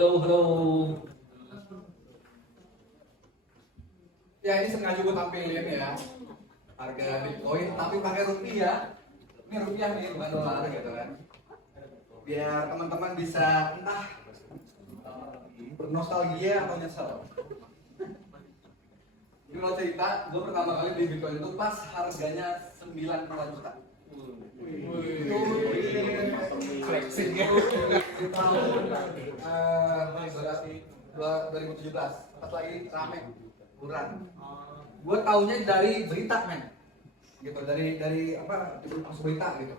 Halo, halo. Ya, ini sengaja gue tampilin ya harga Bitcoin, tapi pakai rupiah. Ini rupiah nih, bukan dolar gitu kan. Biar teman-teman bisa entah bernostalgia atau nyesel. Jadi kalau cerita, gue pertama kali beli Bitcoin itu pas harganya 90 juta. Flexing ya. Di tahun 2017, pas lagi rame bulan. Gue taunya dari berita men, gitu dari apa masuk berita gitu.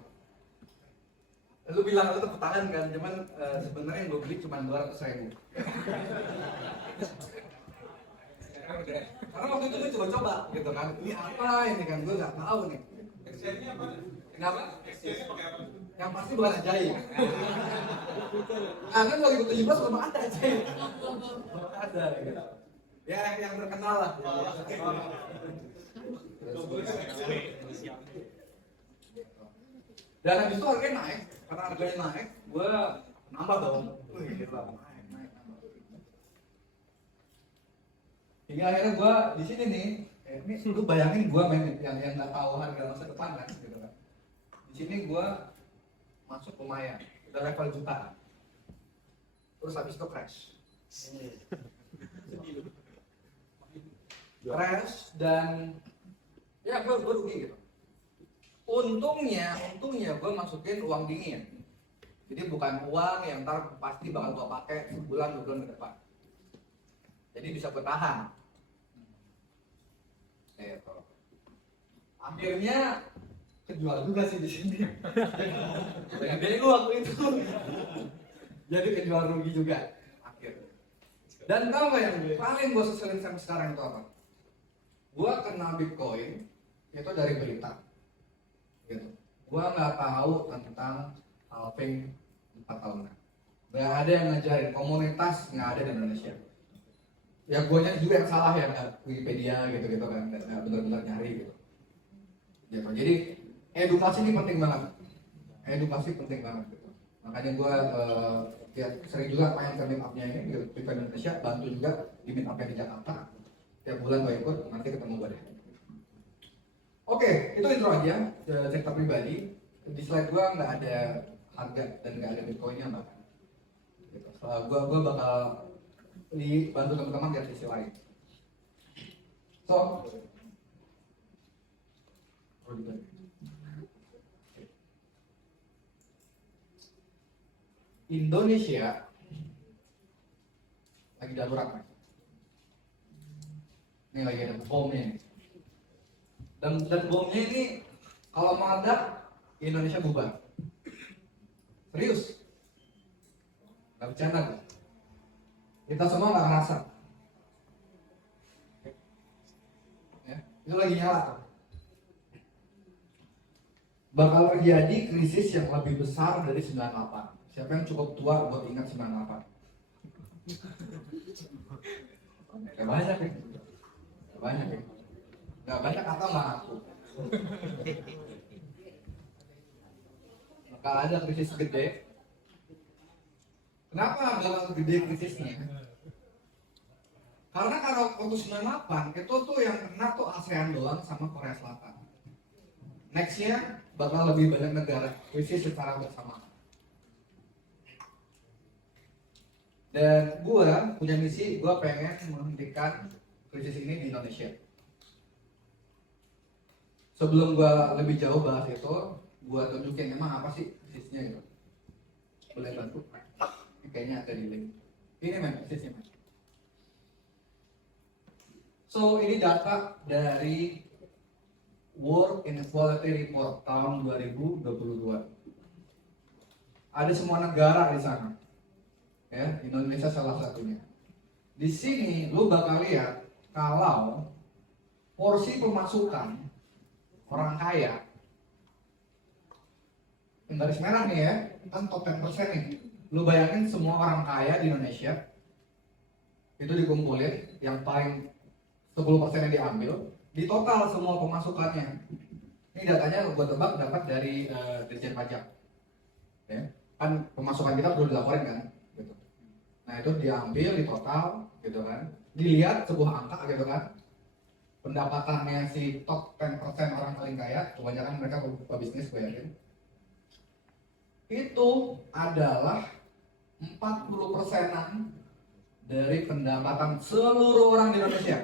Lu bilang lu tepuk tangan kan, cuman sebenarnya yang gue beli cuma 200.000. Karena waktu itu gue coba-coba gitu kan, ini apa ini kan gue nggak tahu nih. Kenapa? Yang pasti bukan ajaib. Nah kan 2017 belum ada ajaib. Belum ada gitu. Ya yang terkenal lah. Dan habis itu harganya naik, karena harganya naik, gue nambah dong. Wih, gila, naik. Hingga akhirnya gue di sini nih, ini lu bayangin gue main yang nggak tahu harga masa depan kan, gitu kan. Di sini gue masuk lumayan, udah level jutaan. Terus habis itu crash. Crash dan ya gue rugi gitu. Untungnya gue masukin uang dingin. Jadi bukan uang yang ntar pasti bakal gue pakai sebulan 2 bulan ke depan. Jadi bisa bertahan. Akhirnya kejual juga sih di sini. Jadi gue waktu itu jadi kejual rugi juga akhirnya. Dan tau gak yang paling gue seselin sampai sekarang itu apa? Gue kenal Bitcoin itu dari berita. Gitu. Gue nggak tahu tentang halving 4 tahunan. Nggak ada yang ngajarin, komunitas nggak ada di Indonesia. Ya gue juga yang salah ya, Wikipedia gitu kan, nggak benar-benar nyari gitu. Jadi edukasi ini penting banget. Edukasi penting banget gitu. Makanya gue ya sering juga main ke meet up-nya ini di Indonesia, bantu juga di meet up-nya di Jakarta. Tiap bulan gue ikut, nanti ketemu gue deh. Oke, itu intro aja, cerita pribadi. Di slide gue nggak ada harga dan nggak ada Bitcoin-nya bahkan. Gitu. Gue bakal dibantu teman-teman dari sisi lain. So, Indonesia lagi darurat, Mas. Ini lagi ada bomnya ini. Dan bomnya ini kalau meledak Indonesia bubar. Serius? Gak bercanda tuh. Kita semua gak ngerasa. Ya, itu lagi nyala tuh. Bakal terjadi krisis yang lebih besar dari 98. Siapa yang cukup tua buat ingat 98? Gak banyak ya. Gak banyak ya. Gak banyak kata mah aku. Bakal ada krisis gede. Kenapa bakal gede krisisnya? Karena kalau waktu 98 itu tuh yang kena tuh ASEAN doang sama Korea Selatan. Nextnya bakal lebih banyak negara krisis secara bersama. Dan gue punya misi, gue pengen menghentikan krisis ini di Indonesia. Sebelum gue lebih jauh bahas itu, gue tunjukin emang apa sih krisisnya gitu. Boleh bantu? Kayaknya ada di link. Ini men, krisisnya men. So ini data dari World Inequality Report tahun 2022. Ada semua negara di sana. Ya, Indonesia salah satunya. Di sini lu bakal lihat kalau porsi pemasukan orang kaya, garis merah nih ya, kan top 10% nih. Lu bayangin semua orang kaya di Indonesia itu dikumpulin, yang paling 10% yang diambil, di total semua pemasukannya. Ini datanya gue tebak dapat dari Dirjen Pajak. Ya. Kan pemasukan kita perlu dilaporin kan. Nah Nah itu diambil di total gitu kan, dilihat sebuah angka gitu kan, pendapatannya si top 10% orang paling kaya, kebanyakan mereka pebisnis gue yakin, itu adalah 40%-an dari pendapatan seluruh orang di Indonesia.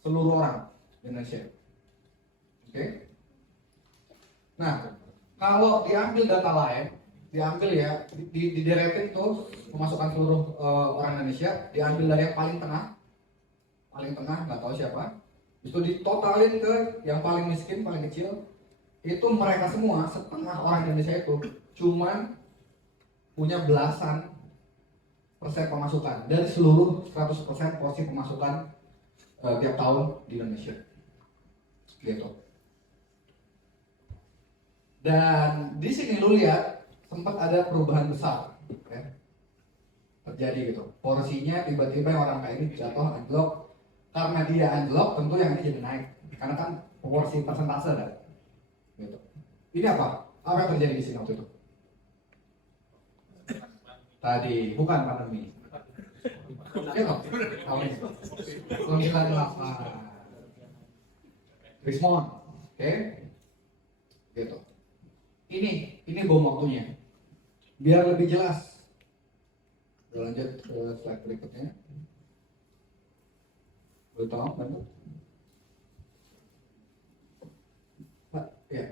Seluruh orang di Indonesia. Oke? Nah, kalau diambil data lain, diambil ya, dideretin tuh pemasukan seluruh orang Indonesia, diambil dari yang paling tengah, nggak tahu siapa, itu ditotalin ke yang paling miskin, paling kecil, itu mereka semua, setengah orang Indonesia itu cuman punya belasan persen pemasukan dari seluruh 100% porsi pemasukan tiap tahun di Indonesia gitu. Dan di sini lu lihat sempat ada perubahan besar ya, terjadi gitu. Porsinya tiba-tiba yang orang kaya ini jatuh anjlok, karena dia anjlok tentu yang ini jadi naik karena kan porsi persentase kan gitu. Ini apa yang terjadi di sini waktu itu? Tadi bukan pandemi. Ya toh, tahun 98. Rismon, oke? Gitu. Ini bom waktunya. Biar lebih jelas. Kita lanjut ke slide berikutnya. Boleh tolong bantu? Ya.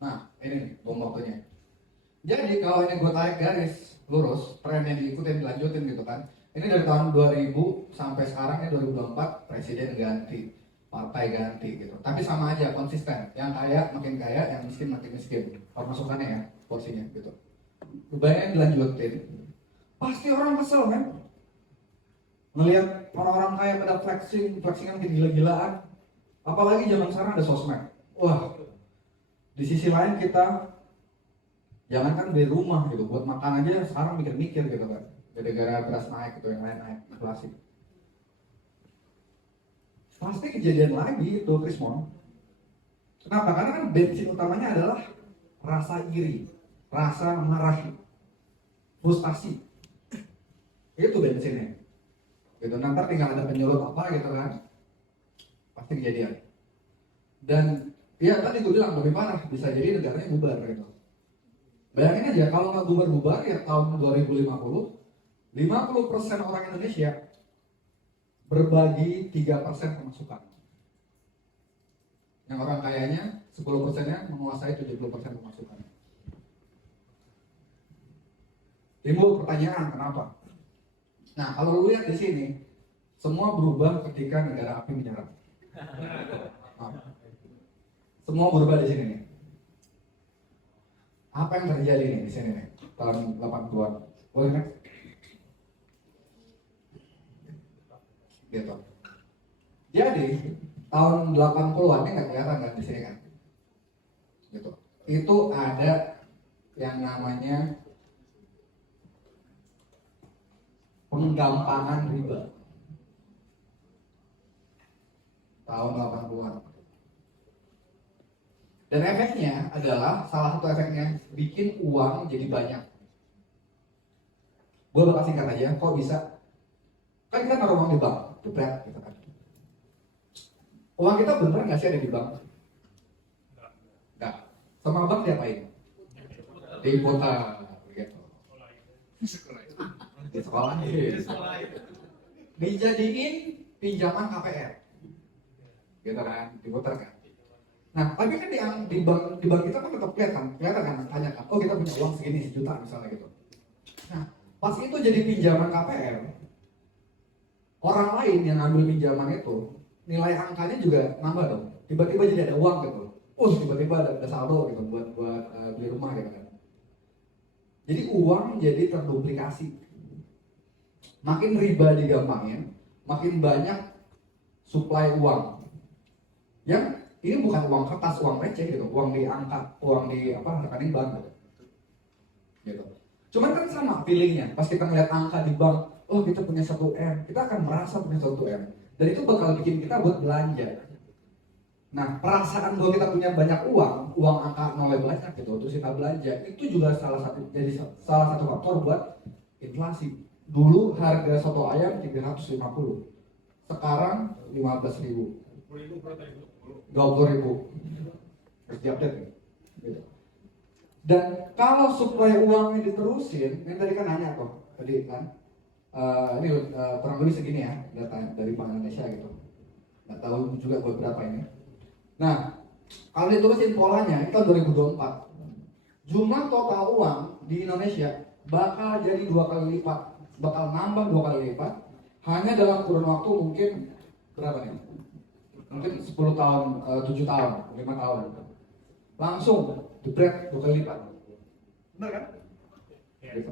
Nah, ini nih bom waktunya. Jadi kalau ini gue tarik garis lurus, tren yang diikutin, dilanjutin gitu kan. Ini dari tahun 2000 sampai sekarang ini 2024, presiden ganti, partai ganti gitu. Tapi sama aja, konsisten. Yang kaya makin kaya, yang miskin makin miskin. Pemasukannya ya, porsinya gitu. Bayangin dilanjutin, pasti orang kesel kan? Ngelihat orang-orang kaya pada flexingan gila-gilaan. Apalagi zaman sekarang ada sosmed. Wah, di sisi lain kita jangankan beli rumah gitu, buat makan aja sekarang mikir-mikir gitu kan. Gara-gara beras naik gitu, yang lain naik, inflasi. Pasti kejadian lagi itu, Krismon. Kenapa? Karena kan bensin utamanya adalah rasa iri, rasa marah, frustasi. Itu bensinnya. Gitu, nanti tinggal ada penyulut apa gitu kan, pasti kejadian. Dan ya tadi gue bilang lebih parah, bisa jadi negaranya bubar gitu. Bayangin aja kalau nggak bubar-bubar ya tahun 2050, 50% orang Indonesia berbagi 3% pemasukan. Yang orang kayanya 10%-nya menguasai 70% pemasukan. Timbul pertanyaan kenapa? Nah, kalau lu lihat di sini, semua berubah ketika negara api menyerang. Nah, semua berubah di sini nih. Apa yang terjadi nih di sini nih? Tahun 80-an. Boleh kan? Gitu. Jadi, tahun 80-an ini nggak kelihatan kan di sini kan? Gitu. Itu ada yang namanya penggampangan riba. Tahun 80-an. Dan efeknya adalah, salah satu efeknya bikin uang jadi banyak. Gue bakal singkat aja, kok bisa? Kan kita naruh uang di bank, jebret gitu kan. Uang kita bener nggak sih ada di bank? Nggak. Sama bank diapain? Diputar, gitu. Di sekolah, dijadiin pinjaman KPR, gitu kan, diputar kan. Nah, tapi kan di bank kita kan tetap kelihatan kan, tanya kan, oh kita punya uang segini, 1 juta misalnya gitu. Nah, pas itu jadi pinjaman KPR, orang lain yang ambil pinjaman itu, nilai angkanya juga nambah dong. Tiba-tiba jadi ada uang gitu. Tiba-tiba ada saldo gitu buat beli rumah gitu kan. Jadi uang jadi terduplikasi. Makin riba digampangin, makin banyak suplai uang. Yang ini bukan uang kertas, uang receh gitu, uang di angka, uang di rekening bank gitu. Cuman kan sama feelingnya, pas kita ngeliat angka di bank, oh kita punya 1 M, kita akan merasa punya 1 M, dan itu bakal bikin kita buat belanja. Nah, perasaan bahwa kita punya banyak uang angka nolnya banyak gitu, terus kita belanja, itu juga salah satu faktor buat inflasi. Dulu harga soto ayam 350, sekarang 15.000, 20.000. Terus diupdate nih. Gitu. Dan kalau supaya uangnya diterusin, ini tadi kan nanya tuh, tadi kan, ini kurang lebih segini ya data dari Bank Indonesia gitu. Nggak tahu juga beberapa ini. Nah, kalau diterusin polanya, itu tahun 2024, jumlah total uang di Indonesia bakal jadi 2 kali lipat, bakal nambah 2 kali lipat, hanya dalam kurun waktu mungkin berapa nih? Mungkin 10 tahun, 7 tahun, 5 tahun. Langsung jebret 2 kali lipat. Benar kan? Gitu.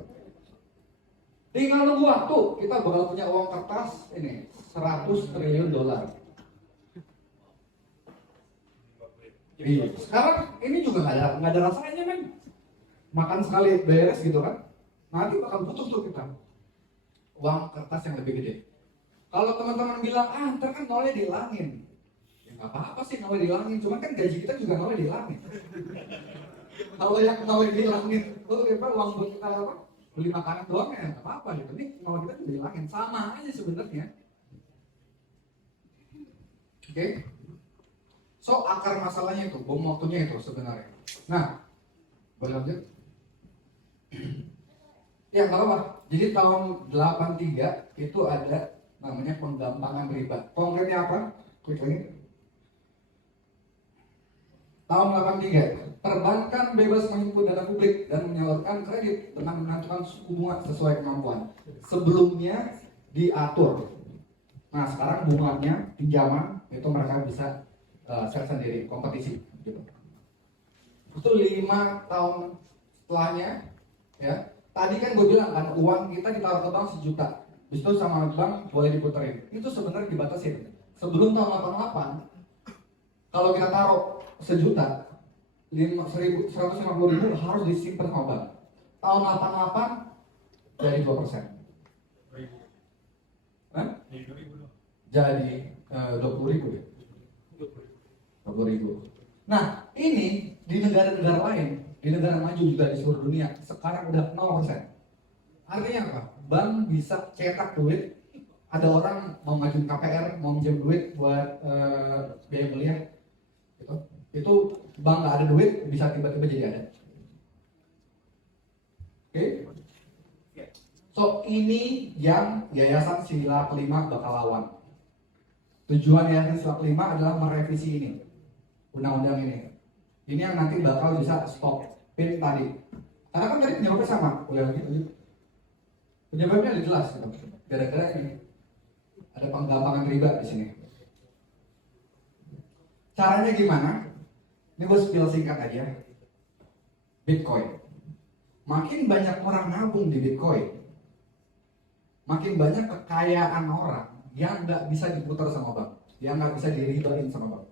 Tinggal nunggu waktu, kita bakal punya uang kertas ini 100 triliun dolar. Iya. Sekarang ini juga nggak ada rasanya men. Makan sekali beres gitu kan. Nanti bakal butuh tuh kita uang kertas yang lebih gede. Kalau teman-teman bilang ntar kan nolnya dihilangin, ya nggak apa-apa sih nolnya dihilangin. Cuman kan gaji kita juga nolnya dihilangin. Kalau yang nolnya dihilangin, uang buat kita apa? Beli makanan doang ya nggak apa-apa gitu. Nih nol kita juga dihilangin, sama aja sebenarnya. Oke? So akar masalahnya itu, bom waktunya itu sebenarnya. Nah, boleh lanjut? Ya nggak apa-apa. Jadi tahun 83 itu ada namanya penggampangan riba. Konkretnya apa? Klik lagi. Tahun 83, perbankan bebas menghimpun dana publik dan menyalurkan kredit dengan menentukan suku bunga sesuai kemampuan. Sebelumnya diatur. Nah sekarang bunganya pinjaman itu mereka bisa set sendiri, kompetisi. Gitu. Itu 5 tahun setelahnya, ya. Tadi kan gue bilang kan uang kita ditaruh ke bank 1 juta, habis itu sama bank boleh diputerin. Itu sebenarnya dibatasin. Sebelum tahun 88, kalau kita taruh 1 juta, 150.000 harus disimpan sama bank. Tahun 88 jadi 2%. Hah? Jadi 20.000 ya? 20.000. Nah ini di negara-negara lain, di negara maju juga di seluruh dunia sekarang udah 0%. Artinya apa? Bank bisa cetak duit. Ada orang mau ngajuin KPR, mau minjem duit buat biaya kuliah, gitu. Itu bank nggak ada duit bisa tiba-tiba jadi ada. Oke? So ini yang Yayasan Sila Kelima bakal lawan. Tujuan Yayasan Sila Kelima adalah merevisi ini, undang-undang ini. Ini yang nanti bakal bisa stop pin tadi. Karena kan tadi penyebabnya sama, boleh lagi. Penyebabnya udah jelas gitu. Gara-gara ini ada penggampangan riba di sini. Caranya gimana? Ini gue spill singkat aja. Bitcoin. Makin banyak orang nabung di Bitcoin, makin banyak kekayaan orang yang nggak bisa diputar sama bank, yang nggak bisa diribain sama bank.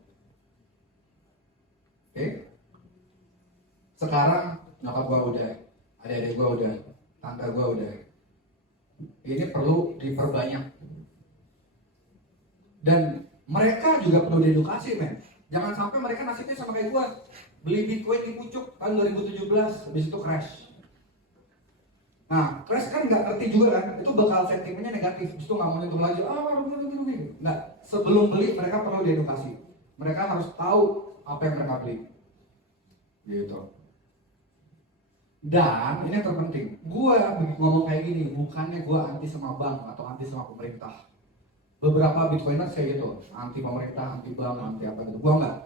Oke? Sekarang nyokap gua udah, adik-adik gua udah, tante gua udah. Ini perlu diperbanyak. Dan mereka juga perlu diedukasi, men. Jangan sampai mereka nasibnya sama kayak gua, beli Bitcoin di pucuk tahun 2017, habis itu crash. Nah, crash kan nggak ngerti juga kan, itu bakal sentimennya negatif, justru nggak mau nyentuh lagi. Nggak, sebelum beli mereka perlu diedukasi. Mereka harus tahu apa yang mereka beli. Gitu. Dan ini yang terpenting, gue ngomong kayak gini bukannya gue anti sama bank atau anti sama pemerintah. Beberapa bitcoiner kayak gitu, anti pemerintah, anti bank, anti apa gitu. Gue enggak.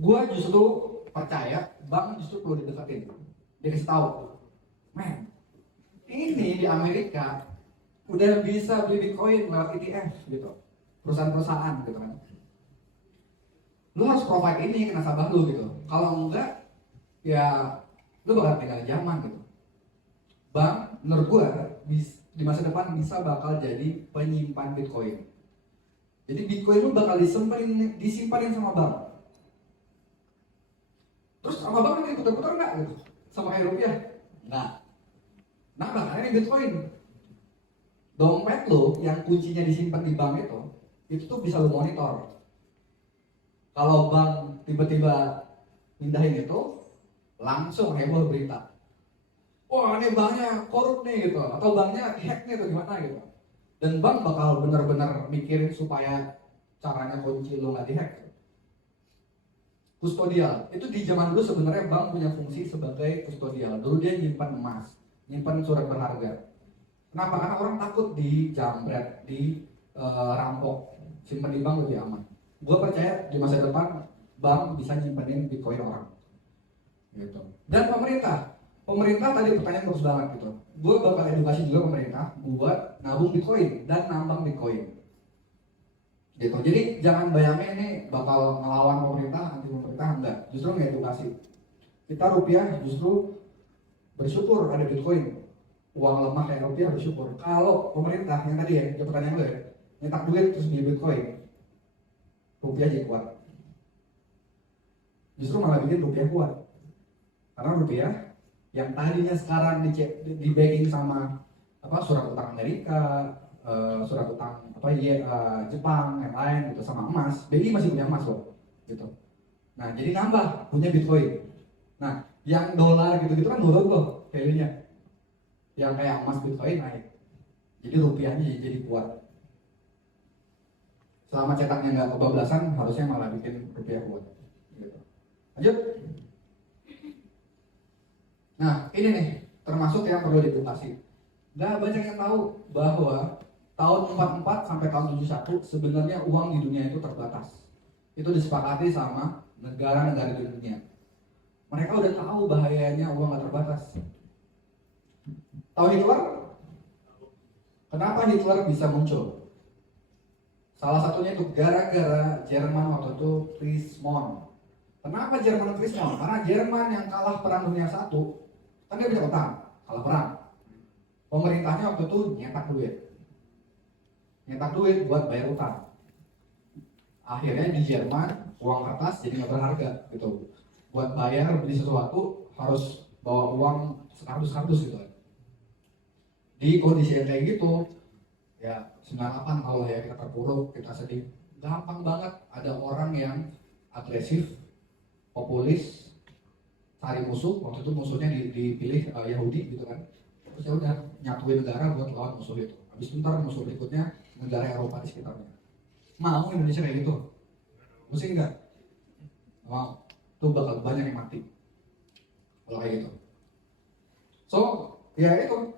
Gue justru percaya bank justru perlu dideketin, dikasih tahu, men, ini di Amerika udah bisa beli bitcoin lewat ETF gitu, perusahaan-perusahaan gitu kan. Lu harus provide ini ke nasabah lu gitu. Kalau enggak, ya lu bakal tinggal zaman gitu. Bank menurut gua di masa depan bisa bakal jadi penyimpan Bitcoin. Jadi Bitcoin lu bakal disimpanin sama bank. Terus sama bank nanti putar-putar enggak gitu? Sama kayak rupiah? Enggak. Nah makanya Bitcoin. Dompet lu yang kuncinya disimpan di bank itu tuh bisa lu monitor. Kalau bank tiba-tiba pindahin itu, langsung heboh berita. wah ini banknya korup nih gitu, atau banknya dihack nih atau gimana gitu. Dan bank bakal benar-benar mikirin supaya caranya kunci lo nggak dihack. Kustodial, itu di zaman dulu sebenarnya bank punya fungsi sebagai kustodial. Dulu dia nyimpan emas, nyimpan surat berharga. Kenapa? Karena orang takut dijamret, rampok. Simpan di bank lebih aman. Gue percaya di masa depan bank bisa nyimpenin Bitcoin orang. Gitu. Dan pemerintah tadi pertanyaan bagus banget gitu. Gue bakal edukasi juga pemerintah buat nabung Bitcoin dan nambang Bitcoin. Gitu. Jadi jangan bayangin ini bakal ngelawan pemerintah, anti pemerintah, enggak. Justru ngedukasi. Kita rupiah justru bersyukur ada Bitcoin. Uang lemah kayak rupiah bersyukur. Kalau pemerintah yang tadi ya, pertanyaan lo ya, nyetak duit terus beli Bitcoin, rupiah jadi kuat. Justru malah bikin rupiah kuat. Karena rupiah yang tadinya sekarang di backing sama surat utang Amerika, surat utang Jepang, yang lain gitu, sama emas. BI masih punya emas loh, gitu. Nah jadi nambah punya Bitcoin. Nah yang dolar gitu-gitu kan turun tuh value-nya. Yang kayak emas Bitcoin naik. Jadi rupiahnya jadi kuat. Selama cetaknya nggak kebablasan, harusnya malah bikin rupiah kuat. Gitu. Lanjut. Nah ini nih termasuk yang perlu diedukasi. Gak banyak yang tahu bahwa tahun 44 sampai tahun 71 sebenarnya uang di dunia itu terbatas. Itu disepakati sama negara-negara di dunia. Mereka udah tahu bahayanya uang gak terbatas. Tahu Hitler? Kenapa Hitler bisa muncul? Salah satunya itu gara-gara Jerman waktu itu Krismon. Kenapa Jerman Krismon? Karena Jerman yang kalah perang dunia 1, kan dia bisa utang, kalah perang. Pemerintahnya waktu itu nyetak duit buat bayar utang. Akhirnya di Jerman uang kertas jadi nggak berharga gitu. Buat bayar beli sesuatu harus bawa uang sekardus gitu. Di kondisi yang kayak gitu, ya 98 kalau ya kita terpuruk, kita sedih, gampang banget ada orang yang agresif, populis, cari musuh. Waktu itu musuhnya dipilih Yahudi gitu kan. Terus ya udah nyatuin negara buat lawan musuh itu. Habis itu ntar musuh berikutnya negara Eropa di sekitarnya. Mau Indonesia kayak gitu? Pusing nggak? Mau? Tuh bakal banyak yang mati kalau kayak gitu. So ya itu.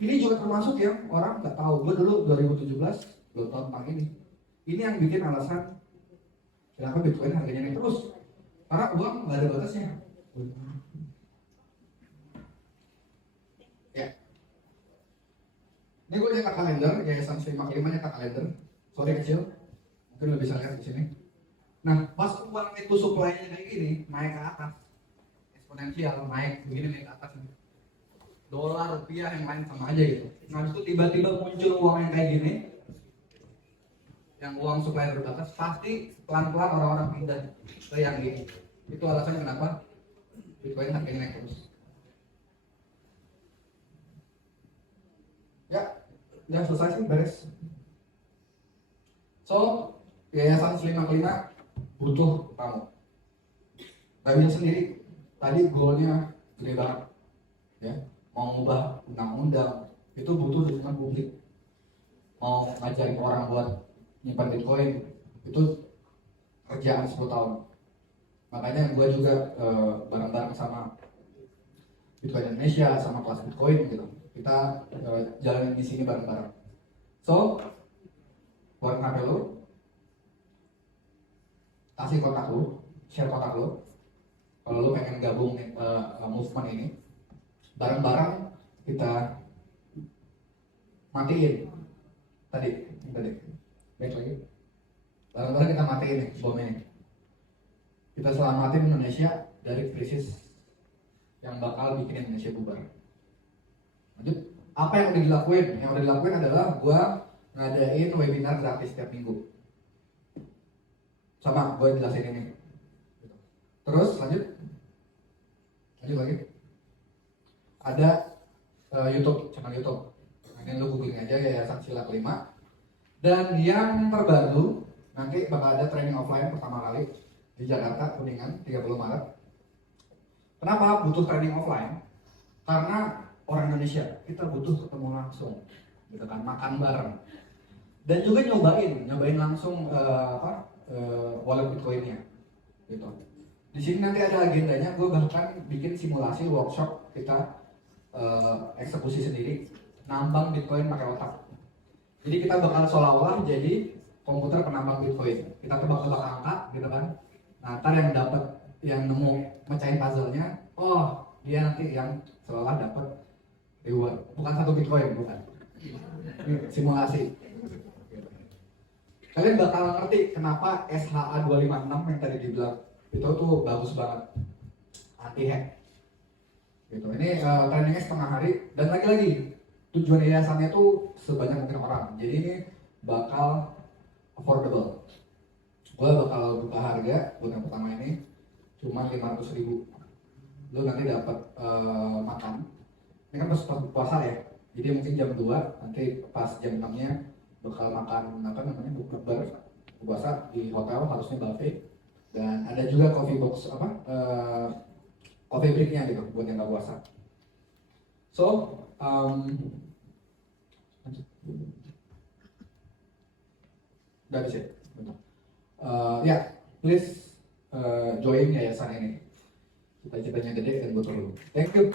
Ini juga termasuk yang orang nggak tahu. Gue dulu 2017 belum tahu tentang ini. Ini yang bikin alasan kenapa Bitcoin harganya naik terus. Karena uang nggak ada batasnya. Ya. Ini gue nyetak kalender, Yayasan 55 nyetak kalender. Sorry kecil, mungkin lo bisa lihat di sini. Nah, pas uang itu supply-nya kayak gini, naik ke atas, eksponensial, naik begini naik ke atas. Dolar, rupiah yang lain sama aja gitu. Nah itu tiba-tiba muncul uang yang kayak gini, yang uang supply terbatas, pasti pelan-pelan orang-orang pindah ke yang gini. Itu alasannya kenapa Bitcoin harganya naik terus. Ya, udah selesai sih, beres. So, Yayasan 55 butuh kamu. Kami sendiri, tadi goalnya gede banget, ya. Mau ngubah undang-undang itu butuh dukungan publik. Mau ngajarin orang buat nyimpan Bitcoin itu kerjaan 10 tahun. Makanya gue juga bareng-bareng sama Bitcoin Indonesia, sama kelas Bitcoin gitu. Kita jalanin misi ini bareng-bareng. So, buat HP lo, kasih kontak lo, share kontak lo. Kalau lo pengen gabung movement ini, bareng-bareng kita matiin tadi baik lagi, bareng-bareng kita matiin nih bom ini. Kita selamatin Indonesia dari krisis yang bakal bikin Indonesia bubar. Lanjut, apa yang udah dilakuin? Yang udah dilakuin adalah gua ngadain webinar gratis setiap minggu. Sama gua jelasin ini. Terus lanjut lagi. Ada YouTube, channel YouTube. Ini lu googling aja Yayasan Sila Kelima. Dan yang terbaru nanti bakal ada training offline pertama kali di Jakarta, Kuningan, 30 Maret. Kenapa butuh training offline? Karena orang Indonesia, kita butuh ketemu langsung, gitu kan, makan bareng, dan juga nyobain langsung wallet Bitcoinnya, gitu. Di sini nanti ada agendanya, gue bahkan bikin simulasi workshop kita eksekusi sendiri, nambang Bitcoin pakai otak. Jadi kita bakal seolah-olah jadi komputer penambang Bitcoin. Kita tebak-tebak angka, gitu kan. Nah, ntar yang dapat, yang nemu mecahin puzzle-nya, oh dia nanti yang seolah dapat reward. Bukan satu Bitcoin, bukan. Simulasi. Kalian bakal ngerti kenapa SHA 256 yang tadi dibilang itu tuh bagus banget, anti hack. Gitu. Ini trainingnya setengah hari, dan lagi-lagi tujuan yayasannya tuh sebanyak mungkin orang. Jadi ini bakal affordable. Gue bakal buka harga buat yang pertama ini cuma 500.000. Lo nanti dapat makan. Ini kan pas puasa ya. Jadi mungkin jam 2, nanti pas jam 6-nya bakal makan apa namanya, bukber puasa di hotel, harusnya buffet. Dan ada juga coffee box coffee break-nya gitu buat yang nggak puasa. So, udah habis ya? Ya, please join yayasan ini. Cita-citanya gede dan gue perlu. Thank you.